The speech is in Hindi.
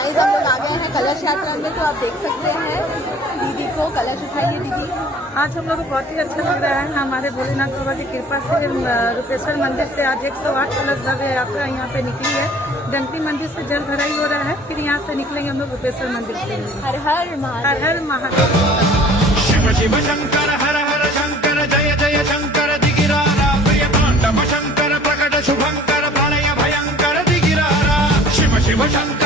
गाइस हम लोग आ गए हैं कलश यात्रा में, तो आप देख सकते हैं दीदी को कलश उठाइए। दीदी आज हम लोग को बहुत ही अच्छा लग रहा है। हमारे भोलेनाथ बाबा की कृपा से रूपेश्वर मंदिर से आज 108 कलश भव्य यात्रा यहाँ पे निकली है। डंकी मंदिर से जल भराई हो रहा है, फिर यहाँ से निकलेंगे हम लोग रूपेश्वर मंदिर के लिए। हर हर महादेव। हर हर महादेव। शिव शिव शंकर हर हर शंकर जय जय शंकर दिगिरारा प्रिय तांडव शंकर प्रकट शुभंकर प्रलय भयंकर दिगिरारा शिव शिव शंकर